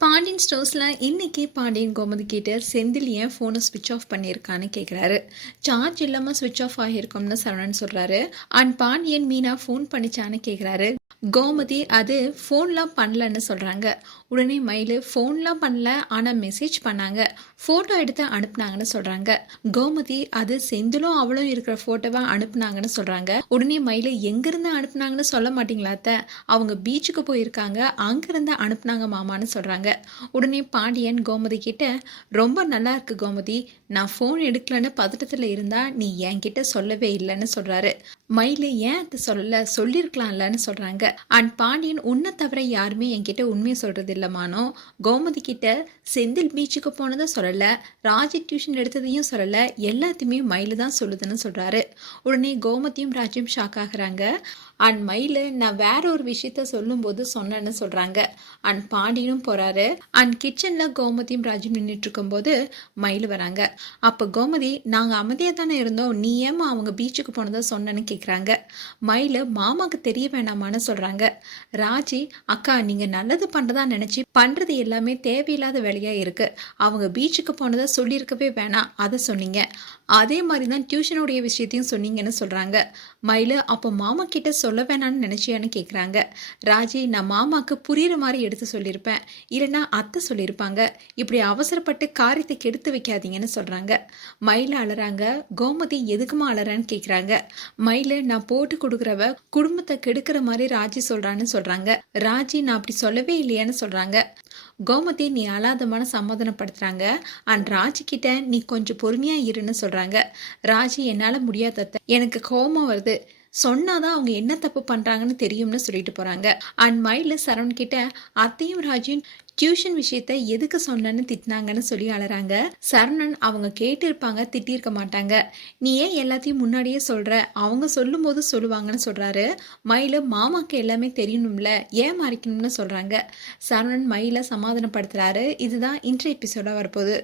பாண்டியன் ஸ்டோர்ஸில் இன்னைக்கு பாண்டியன் கோமதி கிட்ட செந்தில் ஏன் ஃபோனை ஸ்விட்ச் ஆஃப் பண்ணியிருக்கான்னு கேட்குறாரு சார்ஜ் இல்லாமல் ஸ்விட்ச் ஆஃப் ஆகியிருக்கோம்னு சரவணன் சொல்கிறாரு அண்ட் பாண்டியன் மீனா ஃபோன் பண்ணிச்சான்னு கேட்குறாரு கோமதி அது ஃபோன்லாம் பண்ணலன்னு சொல்கிறாங்க உடனே மயில் ஃபோன்லாம் பண்ணல ஆனால் மெசேஜ் பண்ணாங்க. ஃபோட்டோ எடுத்து அனுப்புனாங்கன்னு சொல்கிறாங்க கோமதி அது செந்திலும் அவளும் இருக்கிற ஃபோட்டோவை அனுப்புனாங்கன்னு சொல்கிறாங்க உடனே மயில் எங்கேருந்து அனுப்புனாங்கன்னு சொல்ல மாட்டீங்களாத்தை அவங்க பீச்சுக்கு போயிருக்காங்க அங்கேருந்து அனுப்புனாங்க மாமான்னு சொல்கிறாங்க உடனே பாண்டியன் கோமதி கிட்ட ரொம்ப நல்லா இருக்கு கோமதி. நான் ஃபோன் எடுக்கலன்னு பதட்டத்தில் இருந்தால் நீ என்கிட்ட சொல்லவே இல்லைன்னு சொல்கிறாரு மயில் ஏன் அதை சொல்லலை சொல்லியிருக்கலாம்லன்னு சொல்கிறாங்க அண்ட் பாண்டியன் உன்னை தவிர யாருமே என்கிட்ட உண்மையை சொல்றது இல்லமானோ கோமதி கிட்ட செந்தில் பீச்சுக்கு போனதும் சொல்லலை. ராஜி டியூஷன் எடுத்ததையும் சொல்லலை. எல்லாத்தையுமே மயில் தான் சொல்லுதுன்னு சொல்கிறாரு உடனே கோமதியும் ராஜும் ஷாக் ஆகுறாங்க. அண்ட் மயில் நான் வேற ஒரு விஷயத்த சொல்லும்போது சொன்னேன்னு சொல்கிறாங்க அண்ட் பாண்டியனும் போகிறாரு அண்ட் கிச்சனில் கோமதியும் ராஜும் நின்றுட்டு இருக்கும்போது மயில் வராங்க. அப்போ கோமதி நாங்கள் அமைதியாக தானே இருந்தோம். நீ ஏமா அவங்க பீச்சுக்கு போனதை சொன்னேன்னு கேட்குறாங்க மயில் மாமாவுக்கு தெரிய வேணாமான்னு சொல்கிறாங்க ராஜி அக்கா நீங்கள் நல்லது பண்ணுறதா நினச்சி பண்ணுறது எல்லாமே தேவையில்லாத வேலையாக இருக்குது அவங்க பீச்சுக்கு போனதை சொல்லியிருக்கவே வேணாம். அதை சொன்னீங்க. அதே மாதிரி தான் டியூஷனுடைய விஷயத்தையும் சொன்னீங்கன்னு சொல்கிறாங்க மயில் அப்போ மாமா கிட்ட சொல்ல வேணான்னு நினச்சியான்னு கேட்குறாங்க ராஜி நான் மாமாவுக்கு புரியுற மாதிரி எடுத்து சொல்லியிருப்பேன். இல்லைன்னா அத்தை சொல்லியிருப்பாங்க. இப்படி அவசரப்பட்டு காரியத்தை கெடுத்து வைக்காதீங்கன்னு சொல்கிறாங்க மயில் அலறாங்க. கோமதி எதுக்குமா அலறான்னு கேட்குறாங்க மயில் நான் போட்டு கொடுக்குறவ குடும்பத்தை கெடுக்கிற மாதிரி ராஜி ராஜி சொல்றான்னு சொல்றாங்க. ராஜி நான் அப்படி சொல்லவே இல்லையான்னு சொல்றாங்க. கோமதி நீ அலாதமான சமாதானப்படுத்துகிறாங்க அண்ட் ராஜி கிட்ட நீ கொஞ்சம் பொறுமையா இருன்னு சொல்றாங்க. ராஜி என்னால முடியாதத்த எனக்கு கோபம் வருது. சொன்னாதான் அவங்க என்ன தப்பு பண்ணுறாங்கன்னு தெரியும்னு சொல்லிட்டு போகிறாங்க அண்ட் மயில் சரவண் கிட்ட அத்தையும் ராஜியும் டியூஷன் விஷயத்த எதுக்கு சொன்னேன்னு திட்டினாங்கன்னு சொல்லி அழறாங்க சரணன் அவங்க கேட்டிருப்பாங்க திட்டியிருக்க மாட்டாங்க. நீ ஏன் எல்லாத்தையும் முன்னாடியே சொல்ற? அவங்க சொல்லும்போது சொல்லுவாங்கன்னு சொல்றாரு. மயில மாமாக்கு எல்லாமே தெரியணும்ல ஏன் மறைக்கணும்னு சொல்றாங்க? சரணன் மயிலை சமாதானப்படுத்துறாரு. இதுதான் இன்றைய எபிசோட வரப்போகுது.